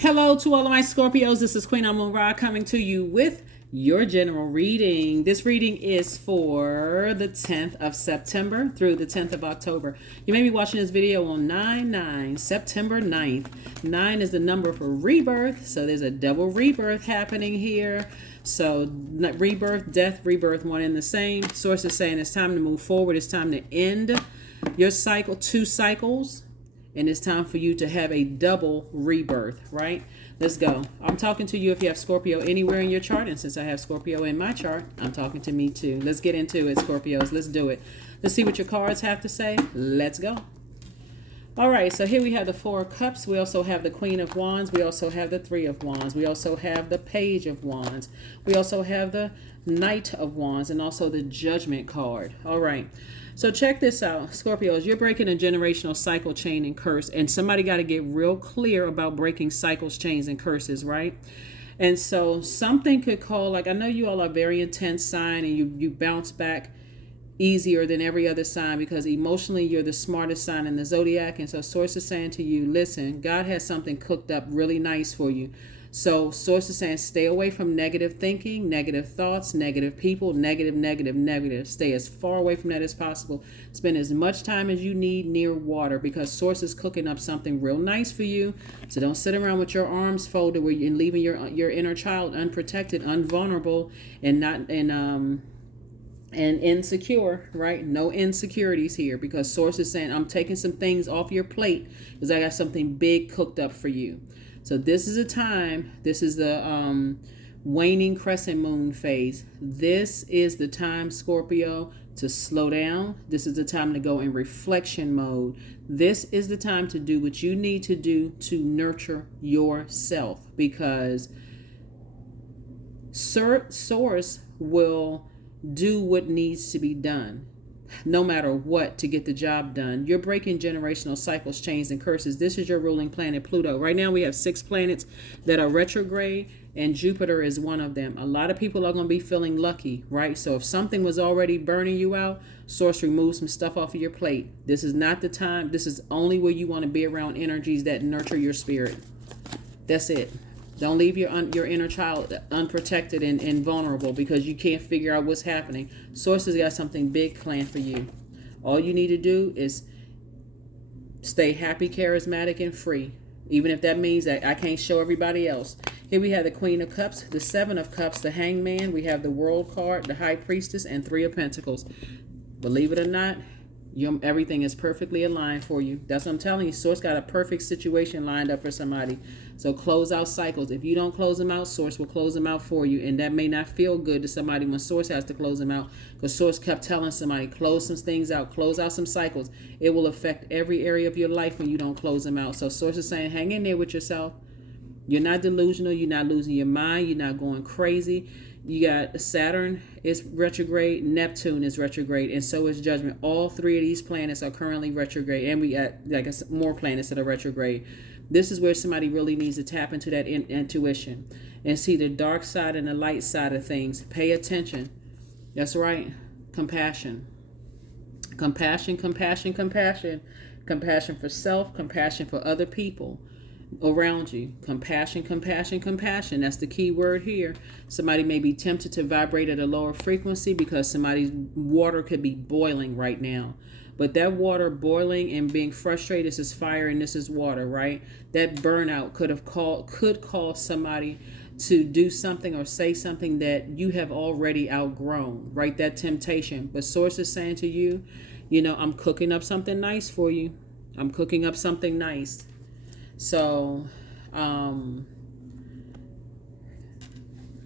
Hello to all of my Scorpios. This is Queen Amun Ra coming to you with your general reading. This reading is for the 10th of September through the 10th of October. You may be watching this video on 9/9, September 9th. 9 is the number for rebirth, so there's a double rebirth happening here. So rebirth, death, rebirth, one and the same. Source is saying it's time to move forward. It's time to end your cycle, 2 cycles. And it's time for you to have a double rebirth, right? Let's go. I'm talking to you if you have Scorpio anywhere in your chart. And since I have Scorpio in my chart, I'm talking to me too. Let's get into it, Scorpios. Let's do it. Let's see what your cards have to say. Let's go. All right, so here we have the 4 of Cups. We also have the Queen of Wands. We also have the 3 of Wands. We also have the Page of Wands. We also have the Knight of Wands and also the Judgment card. All right. So check this out, Scorpios. You're breaking a generational cycle, chain, and curse. And somebody got to get real clear about breaking cycles, chains, and curses, right? And so something could call, like I know you all are very intense sign and you bounce back easier than every other sign because emotionally you're the smartest sign in the Zodiac. And so Source is saying to you, listen, God has something cooked up really nice for you. So Source is saying stay away from negative thinking, negative thoughts, negative people, negative. Stay as far away from that as possible. Spend as much time as you need near water because Source is cooking up something real nice for you. So don't sit around with your arms folded where you're leaving your inner child unprotected, unvulnerable, and not and insecure, right? No insecurities here because Source is saying I'm taking some things off your plate because I got something big cooked up for you. So this is a time, this is the waning crescent moon phase. This is the time, Scorpio, to slow down. This is the time to go in reflection mode. This is the time to do what you need to do to nurture yourself because Source will do what needs to be done no matter what to get the job done. You're breaking generational cycles, chains, and curses. This is your ruling planet, Pluto. Right now we have 6 planets that are retrograde and Jupiter is one of them. A lot of people are going to be feeling lucky, right? So if something was already burning you out, Source removes some stuff off of your plate. This is not the time. This is only where you want to be around energies that nurture your spirit. That's it. Don't leave your inner child unprotected and vulnerable because you can't figure out what's happening. Source has got something big planned for you. All you need to do is stay happy, charismatic, and free. Even if that means that I can't show everybody else. Here we have the Queen of Cups, the 7 of Cups, the Hangman. We have the World card, the High Priestess, and 3 of Pentacles. Believe it or not, everything is perfectly aligned for you. That's what I'm telling you. Source got a perfect situation lined up for somebody. So close out cycles. If you don't close them out, Source will close them out for you. And that may not feel good to somebody when Source has to close them out. Because Source kept telling somebody, close some things out. Close out some cycles. It will affect every area of your life when you don't close them out. So Source is saying, hang in there with yourself. You're not delusional. You're not losing your mind. You're not going crazy. You got Saturn is retrograde, Neptune is retrograde, and so is Judgment. All 3 of these planets are currently retrograde, and we got like more planets that are retrograde. This is where somebody really needs to tap into that intuition and see the dark side and the light side of things. Pay attention. That's right. Compassion. Compassion for self, compassion for other people around you. Compassion. That's the key word here. Somebody may be tempted to vibrate at a lower frequency because somebody's water could be boiling right now. But that water boiling and being frustrated, this is fire and this is water, right? That burnout could cause somebody to do something or say something that you have already outgrown, right? That temptation. But Source is saying to you, I'm cooking up something nice for you. I'm cooking up something nice. So,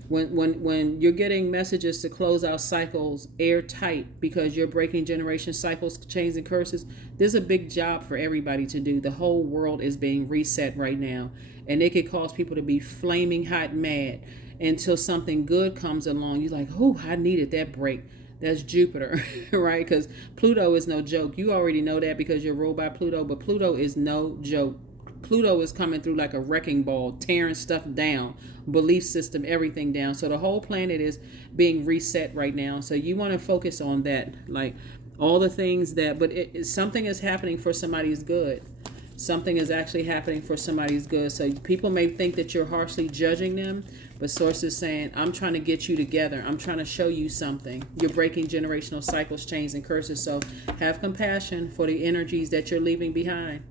when you're getting messages to close out cycles airtight because you're breaking generation cycles, chains, and curses, there's a big job for everybody to do. The whole world is being reset right now, and it could cause people to be flaming hot mad until something good comes along. You're like, oh, I needed that break. That's Jupiter, right? Because Pluto is no joke. You already know that because you're ruled by Pluto, but Pluto is no joke. Pluto is coming through like a wrecking ball, tearing stuff down, belief system, everything down. So the whole planet is being reset right now. So you want to focus on that, like all the things that, but something is happening for somebody's good. Something is actually happening for somebody's good. So people may think that you're harshly judging them, but Source is saying, I'm trying to get you together. I'm trying to show you something. You're breaking generational cycles, chains, and curses. So have compassion for the energies that you're leaving behind.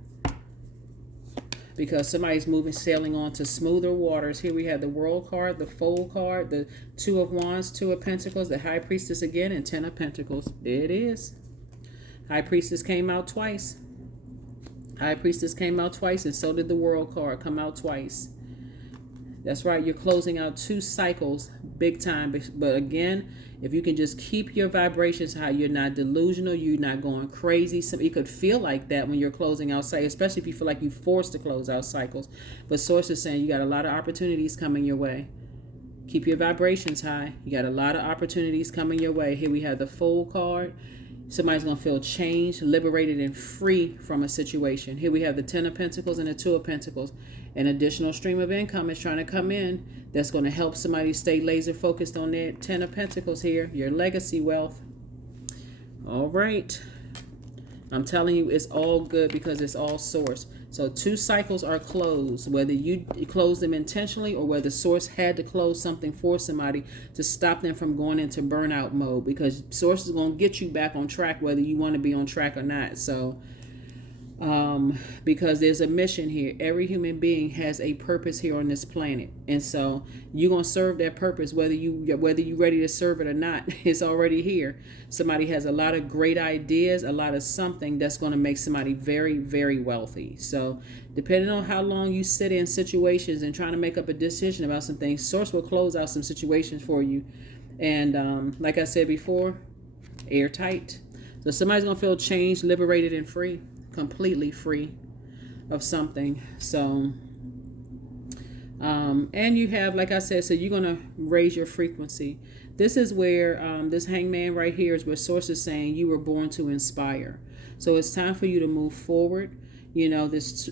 Because somebody's moving, sailing on to smoother waters. Here we have the World card, the Fool card, the Two of Wands, Two of Pentacles, the High Priestess again, and Ten of Pentacles. There it is. High Priestess came out twice. High Priestess came out twice, and so did the World card come out twice. That's right, you're closing out 2 cycles big time. But again, if you can just keep your vibrations high, you're not delusional, you're not going crazy. You could feel like that when you're closing out cycles, especially if you feel like you're forced to close out cycles. But Source is saying you got a lot of opportunities coming your way. Keep your vibrations high. You got a lot of opportunities coming your way. Here we have the Fool card. Somebody's going to feel changed, liberated, and free from a situation. Here we have the Ten of Pentacles and the Two of Pentacles. An additional stream of income is trying to come in that's going to help somebody stay laser focused on their Ten of Pentacles here, your legacy wealth. All right. I'm telling you, it's all good because it's all Source. So 2 cycles are closed, whether you close them intentionally or whether Source had to close something for somebody to stop them from going into burnout mode, because Source is going to get you back on track whether you want to be on track or not. So because there's a mission here. Every human being has a purpose here on this planet, and so you're going to serve that purpose whether you're ready to serve it or not. It's already here. Somebody has a lot of great ideas, a lot of something that's going to make somebody very, very wealthy. So depending on how long you sit in situations and trying to make up a decision about some things, Source will close out some situations for you. And like I said before, airtight. So somebody's going to feel changed, liberated, and free. Completely free of something. So and you have, like I said, so you're going to raise your frequency. This is where this Hangman right here is where Source is saying you were born to inspire. So it's time for you to move forward. You know, this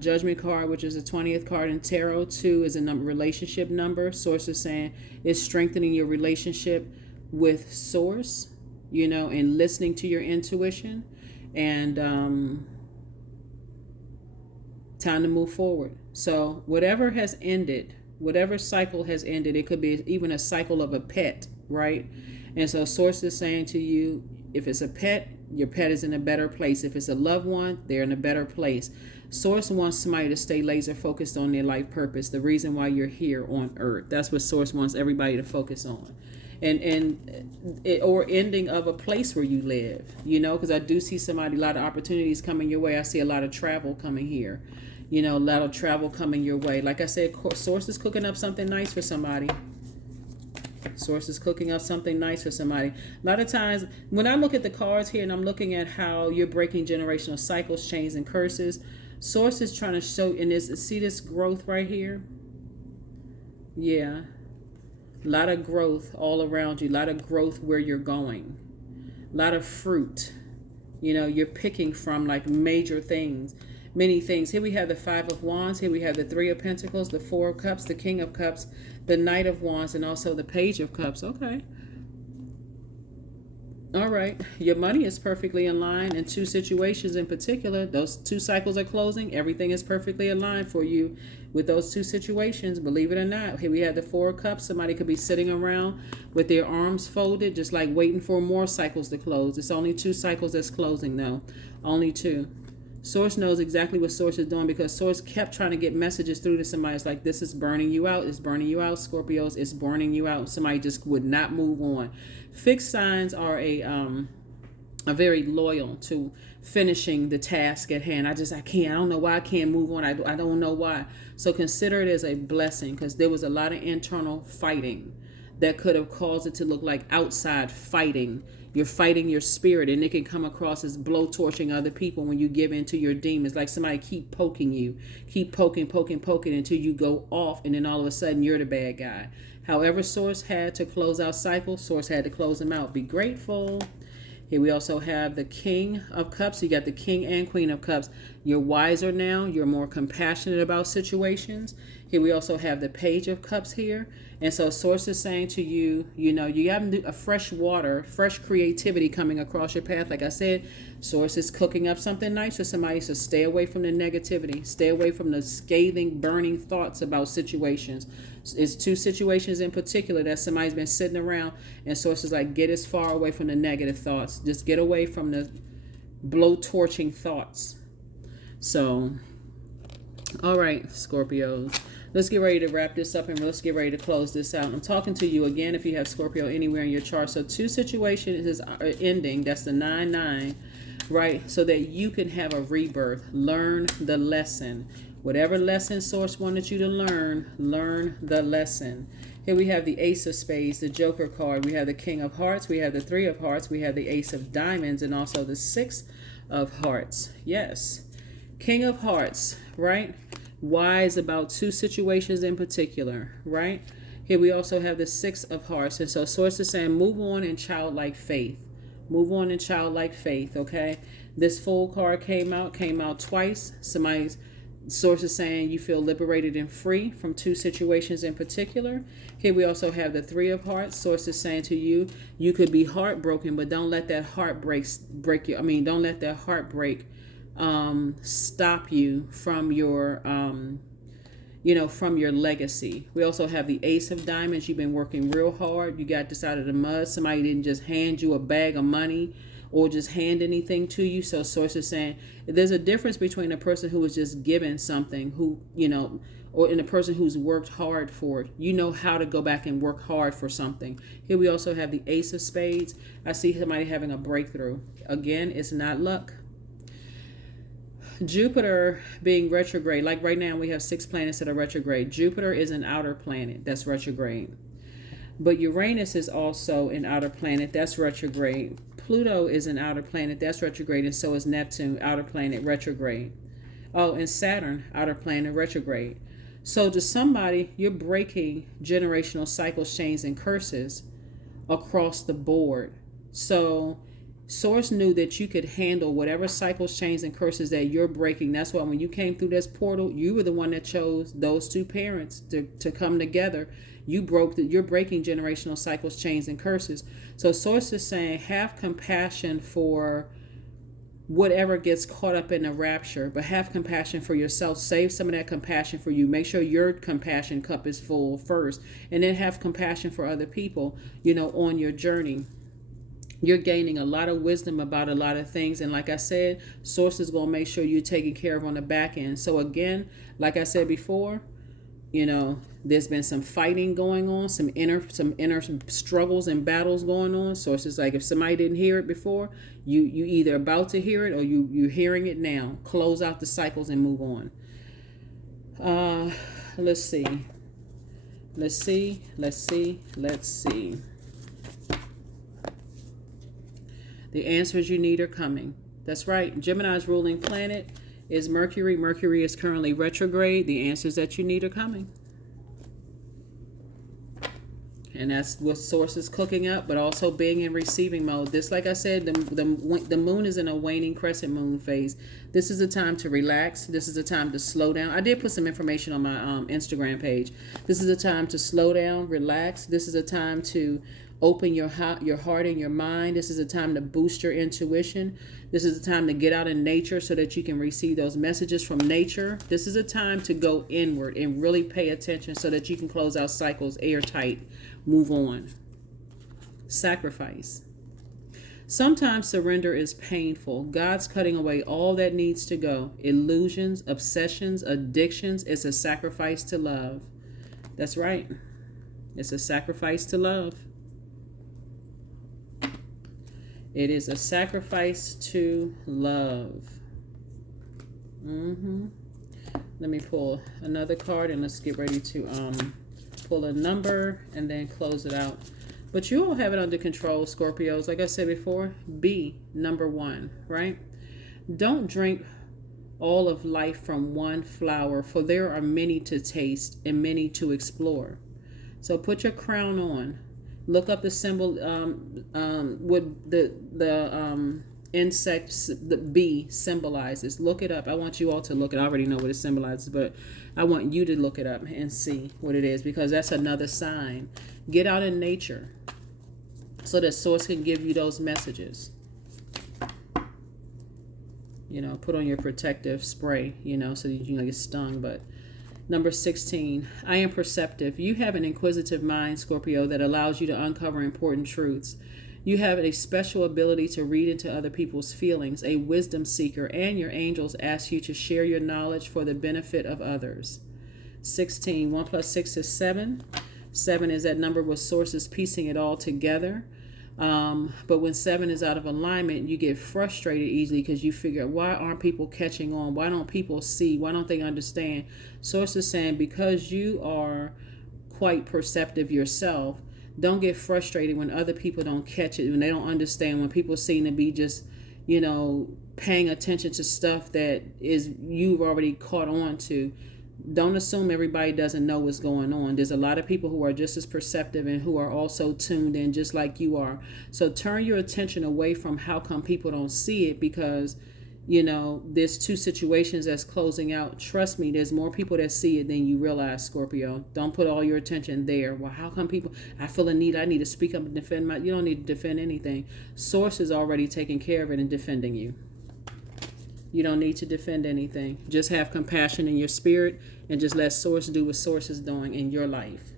Judgment card, which is the 20th card in Tarot. 2 is a relationship number. Source is saying it's strengthening your relationship with Source, you know, and listening to your intuition. And time to move forward. So whatever has ended, whatever cycle has ended, it could be even a cycle of a pet, right? And so Source is saying to you, if it's a pet, your pet is in a better place. If it's a loved one, they're in a better place. Source wants somebody to stay laser focused on their life purpose, the reason why you're here on earth. That's what Source wants everybody to focus on. Or ending of a place where you live, you know, because I do see a lot of opportunities coming your way. I see a lot of travel coming here, you know, a lot of travel coming your way. Like I said, Source is cooking up something nice for somebody. Source is cooking up something nice for somebody. A lot of times when I look at the cards here and I'm looking at how you're breaking generational cycles, chains, and curses, Source is trying to show, and see this growth right here? Yeah. A lot of growth all around you. A lot of growth where you're going. A lot of fruit. You know, you're picking from like major things. Many things. Here we have the 5 of Wands. Here we have the 3 of Pentacles, the 4 of Cups, the King of Cups, the Knight of Wands, and also the Page of Cups. Okay. All right. Your money is perfectly in line in 2 situations in particular. Those 2 cycles are closing. Everything is perfectly aligned for you with those 2 situations. Believe it or not. Here we have the 4 of Cups. Somebody could be sitting around with their arms folded, just like waiting for more cycles to close. It's only 2 cycles that's closing though. Only 2. Source knows exactly what Source is doing, because Source kept trying to get messages through to somebody. It's like, this is burning you out. It's burning you out, Scorpios. It's burning you out. Somebody just would not move on. Fixed signs are a very loyal to finishing the task at hand. I can't. I don't know why I can't move on. I don't know why. So consider it as a blessing, because there was a lot of internal fighting that could have caused it to look like outside fighting. You're fighting your spirit, and it can come across as blowtorching other people when you give in to your demons. Like somebody keep poking you, keep poking until you go off, and then all of a sudden you're the bad guy. However, Source had to close out cycles, Source had to close them out. Be grateful. Here we also have the King of Cups. You got the King and Queen of Cups. You're wiser now. You're more compassionate about situations. Here we also have the Page of Cups here. And so Source is saying to you, you know, you have a fresh water, fresh creativity coming across your path. Like I said, Source is cooking up something nice for somebody. So stay away from the negativity. Stay away from the scathing, burning thoughts about situations. It's two situations in particular that somebody's been sitting around, and Source is like, get as far away from the negative thoughts. Just get away from the blow-torching thoughts. So, all right, Scorpios. Let's get ready to wrap this up and let's get ready to close this out. I'm talking to you again if you have Scorpio anywhere in your chart. So two situations is ending. That's the 9-9, right? So that you can have a rebirth. Learn the lesson. Whatever lesson Source wanted you to learn the lesson. Here we have the Ace of Spades, the Joker card. We have the King of Hearts. We have the Three of Hearts. We have the Ace of Diamonds and also the Six of Hearts. Yes. King of Hearts, right? Wise about two situations in particular, right? Here we also have the Six of Hearts. And so Source is saying move on in childlike faith. Move on in childlike faith, okay? This Fool card came out twice. Source is saying you feel liberated and free from two situations in particular. Here we also have the Three of Hearts. Source is saying to you, you could be heartbroken, but don't let that heartbreak don't let that heartbreak stop you from your from your legacy. We also have the Ace of Diamonds. You've been working real hard. You got this out of the mud. Somebody didn't just hand you a bag of money or just hand anything to you. So Source is saying there's a difference between a person who was just given something, or in a person who's worked hard for it. You know how to go back and work hard for something. Here we also have the Ace of Spades. I see somebody having a breakthrough. Again, it's not luck. Jupiter being retrograde, like right now we have 6 planets that are retrograde. Jupiter is an outer planet that's retrograde. But Uranus is also an outer planet that's retrograde. Pluto is an outer planet that's retrograde, and so is Neptune, outer planet retrograde. Oh, and Saturn, outer planet retrograde. So to somebody, you're breaking generational cycles, chains, and curses across the board. So Source knew that you could handle whatever cycles, chains, and curses that you're breaking. That's why when you came through this portal, you were the one that chose those two parents to come together. You're breaking generational cycles, chains, and curses. So Source is saying, have compassion for whatever gets caught up in the rapture, but have compassion for yourself. Save some of that compassion for you. Make sure your compassion cup is full first, and then have compassion for other people, on your journey. You're gaining a lot of wisdom about a lot of things. And like I said, Source is going to make sure you're taken care of on the back end. So again, like I said before, there's been some fighting going on, some inner struggles and battles going on. Source is like, if somebody didn't hear it before, you either about to hear it or you're hearing it now. Close out the cycles and move on. Let's see. The answers you need are coming. That's right. Gemini's ruling planet is Mercury. Mercury is currently retrograde. The answers that you need are coming. And that's what Source is cooking up, but also being in receiving mode. This, like I said, the moon is in a waning crescent moon phase. This is a time to relax. This is a time to slow down. I did put some information on my Instagram page. This is a time to slow down, relax. This is a time to open your heart and your mind. This is a time to boost your intuition. This is a time to get out in nature so that you can receive those messages from nature. This is a time to go inward and really pay attention so that you can close out cycles airtight. Move on. Sacrifice. Sometimes surrender is painful. God's cutting away all that needs to go. Illusions, obsessions, addictions. It's a sacrifice to love. That's right. It's a sacrifice to love. It is a sacrifice to love. Let me pull another card and let's get ready to pull a number and then close it out. But you all have it under control, Scorpios. Like I said before, be number one, right? Don't drink all of life from one flower, for there are many to taste and many to explore. So put your crown on. Look up the symbol with the insects, the bee symbolizes. Look it up. I want you all to look it. I already know what it symbolizes, but I want you to look it up and see what it is, because that's another sign. Get out in nature so that source can give you those messages. You know, put on your protective spray, you know, so you don't get stung. But number 16, I am perceptive. You have an inquisitive mind, Scorpio, that allows you to uncover important truths. You have a special ability to read into other people's feelings, a wisdom seeker, and your angels ask you to share your knowledge for the benefit of others. 16, 1 plus 6 is 7. 7 is that number with sources piecing it all together. But when 7 is out of alignment, you get frustrated easily because you figure, why aren't people catching on? Why don't people see? Why don't they understand? Source is saying, because you are quite perceptive yourself, don't get frustrated when other people don't catch it, when they don't understand, when people seem to be just, you know, paying attention to stuff that is you've already caught on to. Don't assume everybody doesn't know what's going on. There's a lot of people who are just as perceptive and who are also tuned in just like you are. So turn your attention away from how come people don't see it, because, you know, there's two situations that's closing out. Trust me, there's more people that see it than you realize, Scorpio. Don't put all your attention there. Well, how come people, I feel a need, I need to speak up and defend you don't need to defend anything. Source is already taking care of it and defending you. You don't need to defend anything. Just have compassion in your spirit and just let Source do what Source is doing in your life.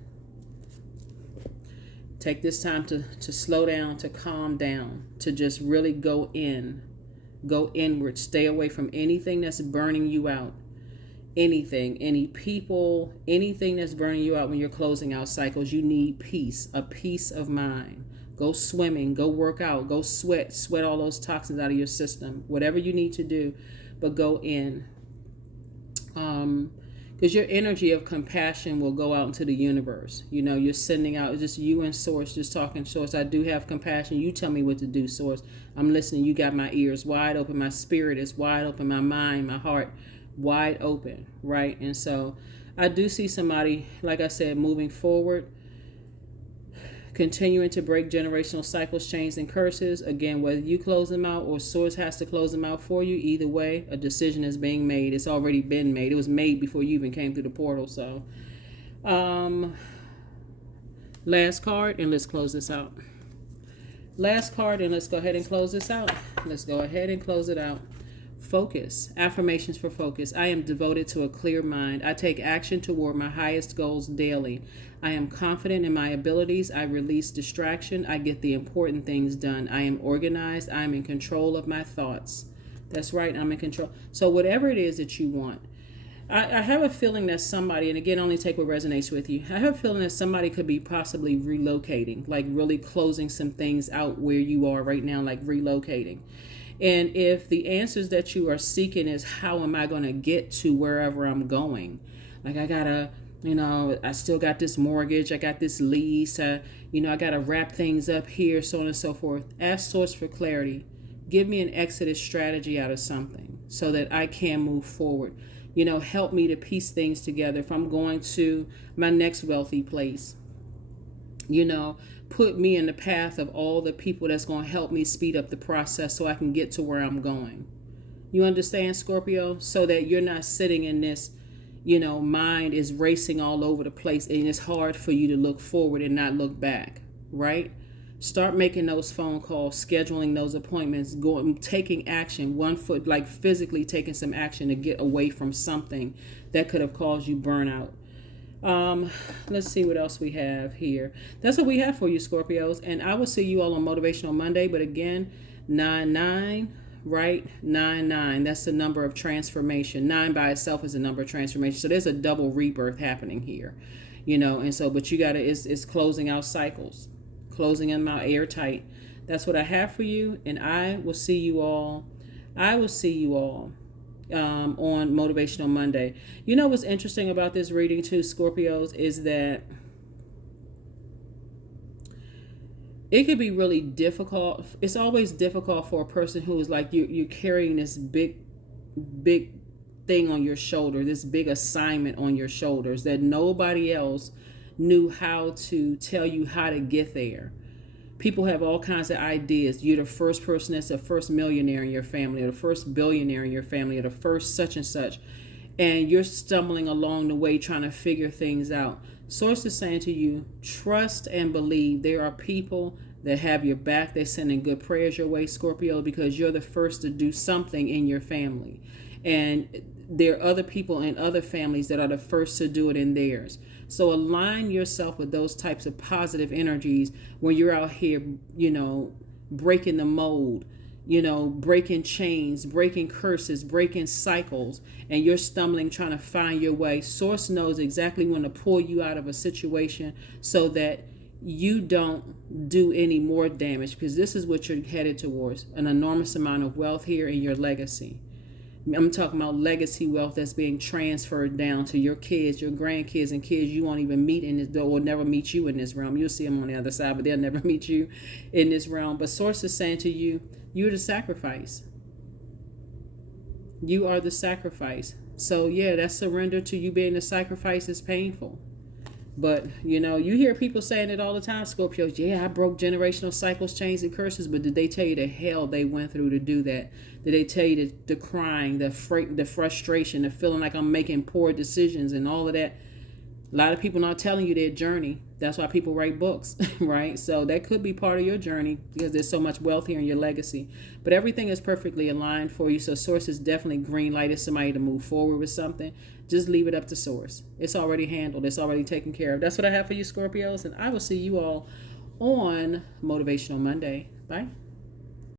Take this time to slow down, to calm down, to just really go inward. Stay away from anything that's burning you out. Anything, any people, anything that's burning you out when you're closing out cycles. You need peace, a peace of mind. Go swimming, go work out, go sweat all those toxins out of your system, whatever you need to do, but go in. Because your energy of compassion will go out into the universe. You know, you're sending out, just you and Source, just talking. Source, I do have compassion. You tell me what to do, Source. I'm listening. You got my ears wide open. My spirit is wide open. My mind, my heart, wide open, right? And so I do see somebody, like I said, moving forward, continuing to break generational cycles, chains, and curses. Again, whether you close them out or Source has to close them out for you, either way, a decision is being made. It's already been made. It was made before you even came through the portal. So, last card, and let's close this out. Last card, and let's go ahead and close this out. Let's go ahead and close it out. Focus. Affirmations for focus. I am devoted to a clear mind. I take action toward my highest goals daily. I am confident in my abilities. I release distraction. I get the important things done. I am organized. I am in control of my thoughts. That's right. I'm in control. So whatever it is that you want, I have a feeling that somebody, and again, only take what resonates with you. I have a feeling that somebody could be possibly relocating, like really closing some things out where you are right now, like relocating. And if the answers that you are seeking is, how am I going to get to wherever I'm going? Like, I gotta, you know, I still got this mortgage, I got this lease, you know, I gotta wrap things up here, so on and so forth. Ask Source for clarity. Give me an exodus strategy out of something so that I can move forward. You know, help me to piece things together. If I'm going to my next wealthy place, you know, put me in the path of all the people that's going to help me speed up the process so I can get to where I'm going. You understand, Scorpio? So that you're not sitting in this, you know, mind is racing all over the place, and it's hard for you to look forward and not look back, right? Start making those phone calls, scheduling those appointments, going, taking action, 1 foot, like physically taking some action to get away from something that could have caused you burnout. Let's see what else we have here. That's what we have for you, Scorpios. And I will see you all on Motivational Monday. But again, 99, right? 99. That's the number of transformation. 9 by itself is a number of transformation. So there's a double rebirth happening here, you know. And so, but you gotta, it's closing out cycles, closing them out airtight. That's what I have for you. And I will see you all. On Motivational Monday. You know what's interesting about this reading too, Scorpios, is that it could be really difficult. It's always difficult for a person who is like you're carrying this big thing on your shoulder, this big assignment on your shoulders that nobody else knew how to tell you how to get there. People have all kinds of ideas. You're the first person that's the first millionaire in your family, or the first billionaire in your family, or the first such and such. And you're stumbling along the way trying to figure things out. Source is saying to you, trust and believe there are people that have your back. They're sending good prayers your way, Scorpio, because you're the first to do something in your family. And there are other people in other families that are the first to do it in theirs. So align yourself with those types of positive energies when you're out here, breaking the mold, breaking chains, breaking curses, breaking cycles, and you're stumbling, trying to find your way. Source knows exactly when to pull you out of a situation so that you don't do any more damage, because this is what you're headed towards, an enormous amount of wealth here in your legacy. I'm talking about legacy wealth that's being transferred down to your kids, your grandkids, and kids you won't even meet in this, or will never meet you in this realm. You'll see them on the other side, but they'll never meet you in this realm. But Source is saying to you, you're the sacrifice. You are the sacrifice. So yeah, that surrender to you being the sacrifice is painful. But, you hear people saying it all the time, Scorpios. Yeah, I broke generational cycles, chains, and curses. But did they tell you the hell they went through to do that? Did they tell you the crying, the frustration, the feeling like I'm making poor decisions and all of that? A lot of people not telling you their journey. That's why people write books, right? So that could be part of your journey because there's so much wealth here in your legacy. But everything is perfectly aligned for you. So Source is definitely green lighted somebody to move forward with something. Just leave it up to Source. It's already handled. It's already taken care of. That's what I have for you, Scorpios. And I will see you all on Motivational Monday. Bye.